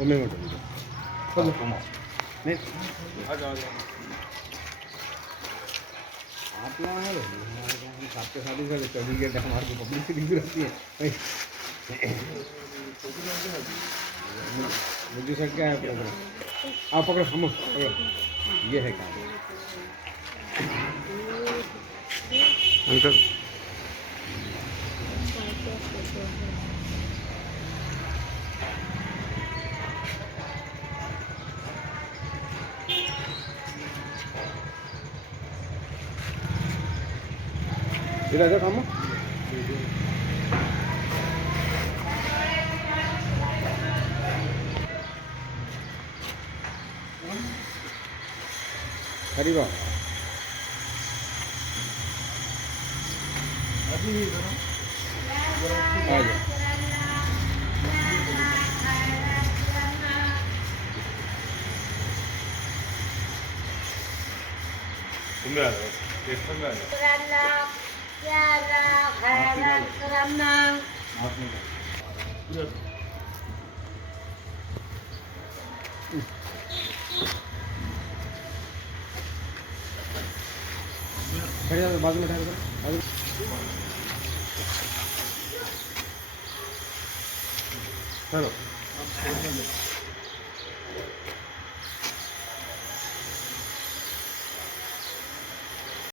में मोटो चलो नहीं आप यहाँ है आपके साथ ही सर 24 घंटे हमारे को पब्लिसिटी भी रहती है मुझे सर क्या है प्रोग्राम आप पकड़ो हम पकड़ो ये है काम अंकल इधर आजा काम खरी बात आ जाओ तुम्ही आला एक पण आला खड़े जाओ बाजू में खड़े करो बाजू चलो